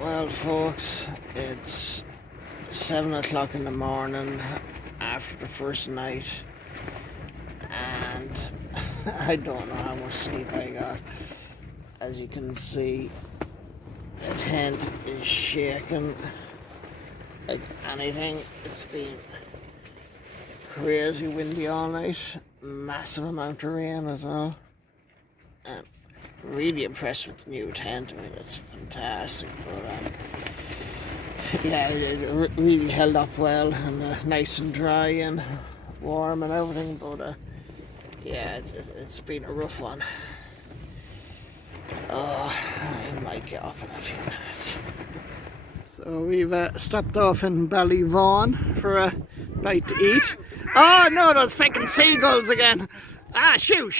Well, folks, it's 7 o'clock in the morning after the first night, and I don't know how much sleep I got. As you can see, the tent is shaking like anything. It's been crazy windy all night, massive amount of rain as well. Really impressed with the new tent. I mean, it's fantastic. But yeah, it really held up well and nice and dry and warm and everything. But yeah, it's been a rough one. Oh, I might get up in a few minutes. So we've stopped off in Ballyvaughan for a bite to eat. Oh no, those fucking seagulls again! Ah, shoot!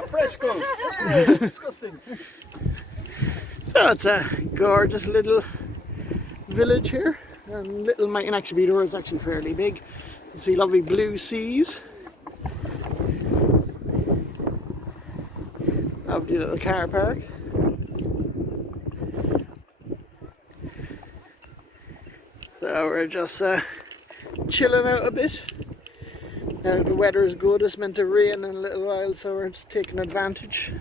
A fresh goat. Disgusting. So it's a gorgeous little village here, and Little Mountain actually door is actually fairly big. You see lovely blue seas. Lovely little car park. So we're just chilling out a bit. Now the weather is good, it's meant to rain in a little while, so we're just taking advantage.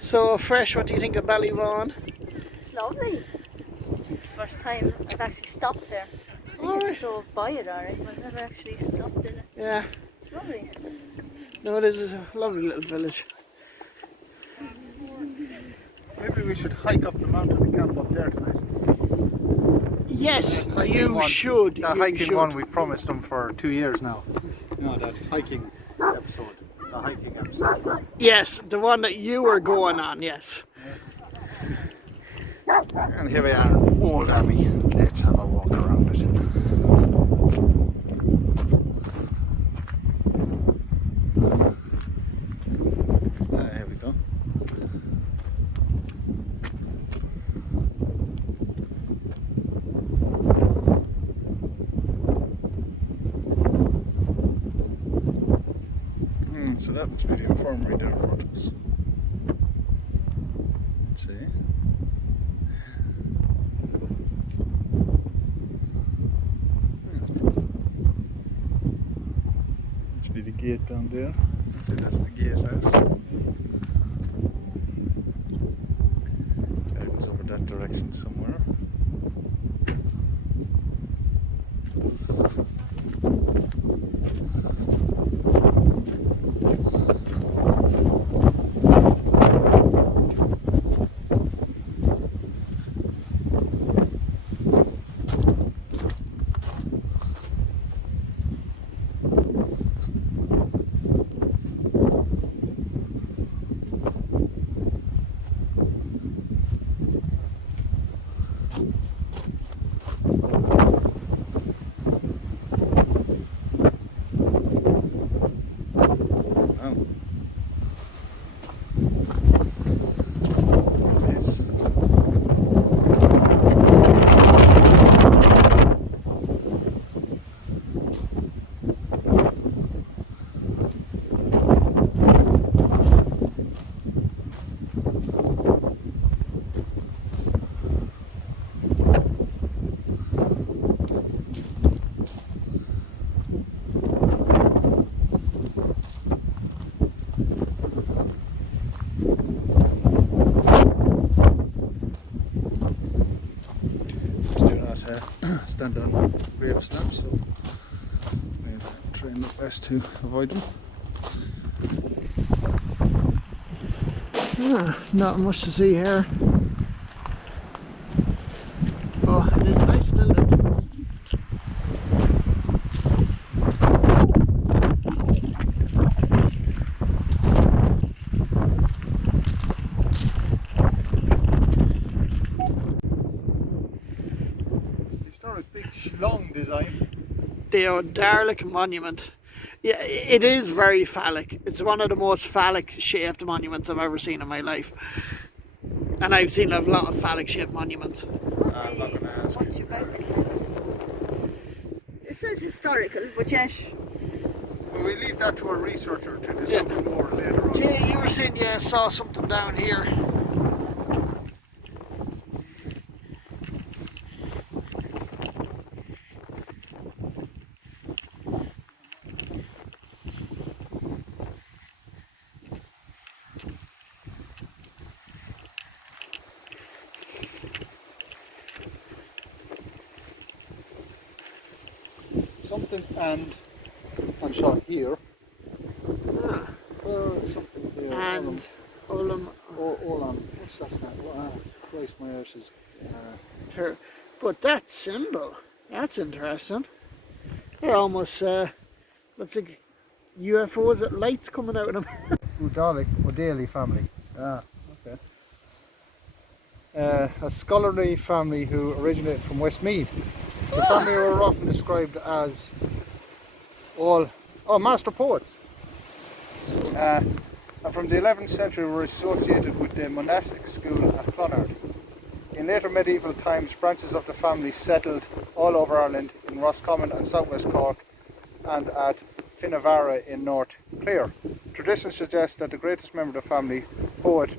So Fresh, what do you think of Ballyvaughan? It's lovely. It's the first time I've actually stopped here. I drove by it already, but I've never actually stopped in it. Yeah. It's lovely. No, it is a lovely little village. Maybe we should hike up the mountain and camp up there tonight. Yes, you should. The hiking one we promised them for 2 years now. You know, that hiking episode. The hiking episode. Yes, the one that you were going on, yes. And here we are, Old Abbey. Let's have a walk around it. Here we go. So that must be the infirmary there in front of us. Let's see. Must be the gate down there. So that's the gatehouse. It goes over that direction somewhere. Stand on grave snaps, so we're trying our best to avoid them. Not much to see here. Oh, it is a nice building. Historic big schlong design. The O'Darlick Monument. Yeah, it is very phallic. It's one of the most phallic shaped monuments I've ever seen in my life. And I've seen a lot of phallic shaped monuments. I'm not going to ask much you. about it. It says historical, but yet Well, we leave that to a researcher to discover more later on. Gee, you were saying you saw something down here. something, and shot here. Ah. Something here. And Ullum. Olam. What's that now? Christ, my arse is. But that symbol, that's interesting. They're almost, looks like UFOs with lights coming out of them. Udalic O'Daly family. Ah, okay. A scholarly family who originated from Westmeath. The family were often described as master poets. And from the 11th century were associated with the monastic school at Clonard. In later medieval times, branches of the family settled all over Ireland, in Roscommon and southwest Cork, and at Finnavara in North Clare. Tradition suggests that the greatest member of the family, poet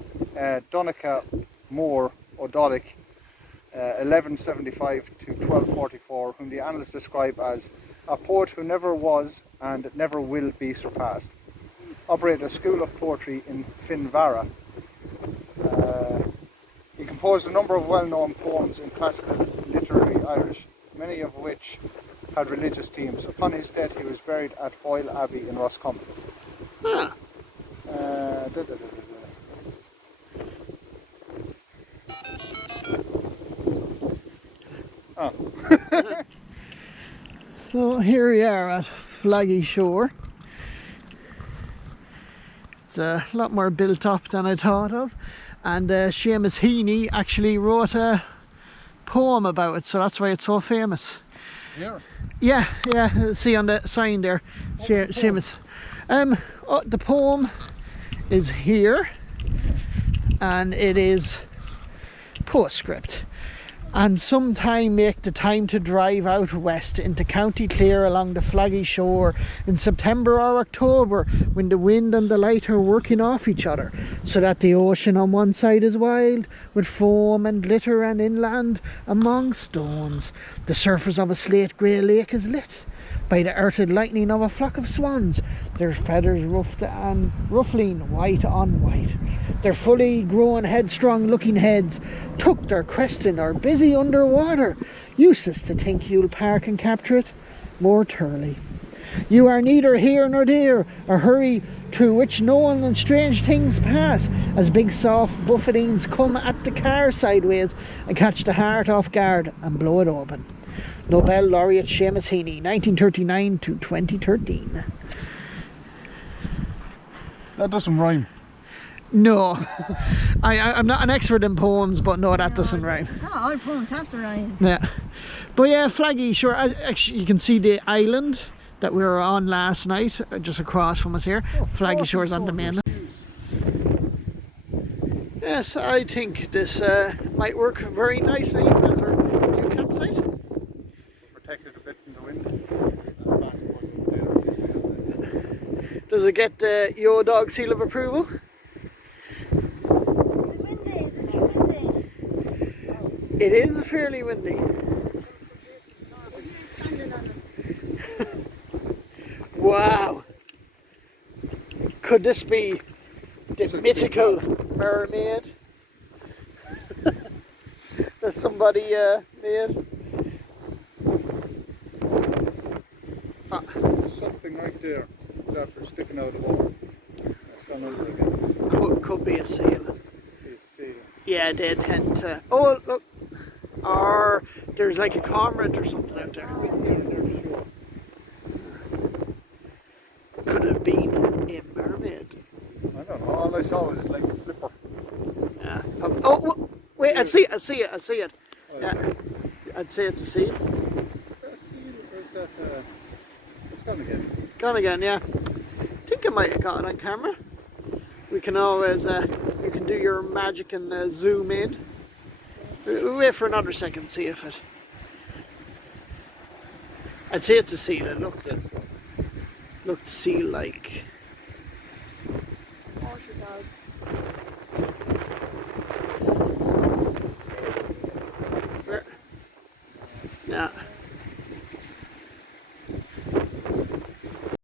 Donica Moore O'Dolic, 1175 to 1244, whom the annalists describe as a poet who never was and never will be surpassed, operated a school of poetry in Finnvara. He composed a number of well-known poems in classical literary Irish, many of which had religious themes. Upon his death, he was buried at Boyle Abbey in Roscommon. Ah. So here we are at Flaggy Shore. It's a lot more built up than I thought of, and Seamus Heaney actually wrote a poem about it, so that's why it's so famous. Here? Yeah, see on the sign there, Seamus. The poem is here, and it is postscript. And sometime make the time to drive out west into County Clare along the Flaggy Shore in September or October, when the wind and the light are working off each other, so that the ocean on one side is wild with foam and glitter, and inland among stones the surface of a slate grey lake is lit by the earthed lightning of a flock of swans, their feathers ruffed and ruffling white on white. Their fully grown, headstrong looking heads tucked their cresting are busy underwater, useless to think you'll park and capture it more thoroughly. You are neither here nor there, a hurry through which known and strange things pass, as big soft buffetings come at the car sideways and catch the heart off guard and blow it open. Nobel laureate Seamus Heaney, 1939 to 2013. That doesn't rhyme. No, I'm not an expert in poems, but no, that doesn't rhyme. No, all poems have to rhyme. Yeah, but yeah, Flaggy Shore. Actually, you can see the island that we were on last night, just across from us here. Flaggy Shore's on the mainland. Yes, I think this might work very nicely as our new campsite. Protected a bit from the wind. Does it get the Yo Dog seal of approval? Is it too windy? It is fairly windy. Standing on them. Wow! Could this be the mythical mermaid that somebody made? Something right there is after sticking out of the water. It's gone over again. Could be a seal. It's sea. Yeah, they tend to. Oh, look! Or there's like a cormorant or something out there. Could have been a mermaid. I don't know. All I saw was like a flipper. Yeah. Oh, wait! I see it. Yeah, I'd say it's a seal. Where's that? It's gone again. Gone again, yeah. I think I might have got it on camera. We can always, you can do your magic and zoom in. We'll wait for another second, see if it. I'd say it's a seal. It looked seal-like. Yeah.